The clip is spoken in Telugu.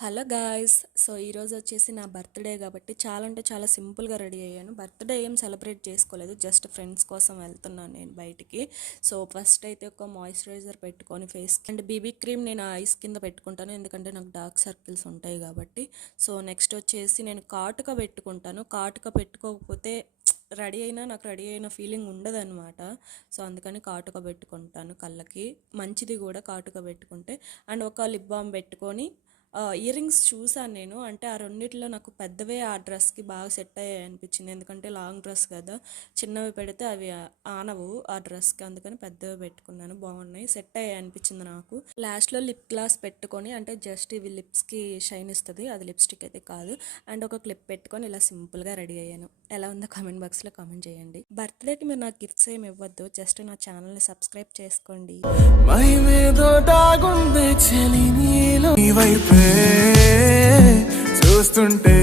Hello guys. సో ఈరోజు వచ్చేసి నా బర్త్డే కాబట్టి చాలా అంటే చాలా సింపుల్గా రెడీ అయ్యాను. బర్త్డే ఏం సెలబ్రేట్ చేసుకోలేదు, జస్ట్ ఫ్రెండ్స్ కోసం వెళ్తున్నాను నేను బయటికి. సో ఫస్ట్ అయితే ఒక మాయిశ్చరైజర్ పెట్టుకొని ఫేస్ అండ్ బీబీ క్రీమ్ నేను ఐస్ కింద పెట్టుకుంటాను, ఎందుకంటే నాకు డార్క్ సర్కిల్స్ ఉంటాయి కాబట్టి. సో నెక్స్ట్ వచ్చేసి నేను కాటుక పెట్టుకుంటాను. కాటుక పెట్టుకోకపోతే నాకు రెడీ అయిన ఫీలింగ్ ఉండదన్నమాట. సో అందుకని కాటుక పెట్టుకుంటాను కళ్ళకి, మంచిది కూడా కాటుక పెట్టుకుంటే. అండ్ ఒక లిప్ బామ్ పెట్టుకొని ఇయర్ రింగ్స్ చూసాను నేను, అంటే ఆ రెండిట్లో నాకు పెద్దవే ఆ డ్రెస్కి బాగా సెట్ అయ్యాయి అనిపించింది, ఎందుకంటే లాంగ్ డ్రెస్ కదా, చిన్నవి పెడితే అవి ఆనవు ఆ డ్రెస్కి, అందుకని పెద్దవి పెట్టుకున్నాను. బాగున్నాయి, సెట్ అయ్యాయి అనిపించింది నాకు. లాస్ట్లో లిప్ గ్లాస్ పెట్టుకొని, అంటే జస్ట్ ఇవి లిప్స్కి షైన్ ఇస్తుంది, అది లిప్స్టిక్ అయితే కాదు. అండ్ ఒక క్లిప్ పెట్టుకొని ఇలా సింపుల్గా రెడీ అయ్యాను. ఎలా ఉందో కామెంట్ బాక్స్లో కామెంట్ చేయండి. బర్త్డేకి మీరు నాకు గిఫ్ట్స్ ఏమి ఇవ్వద్దు, జస్ట్ నా ఛానల్ని సబ్స్క్రైబ్ చేసుకోండి. చూస్తుంటే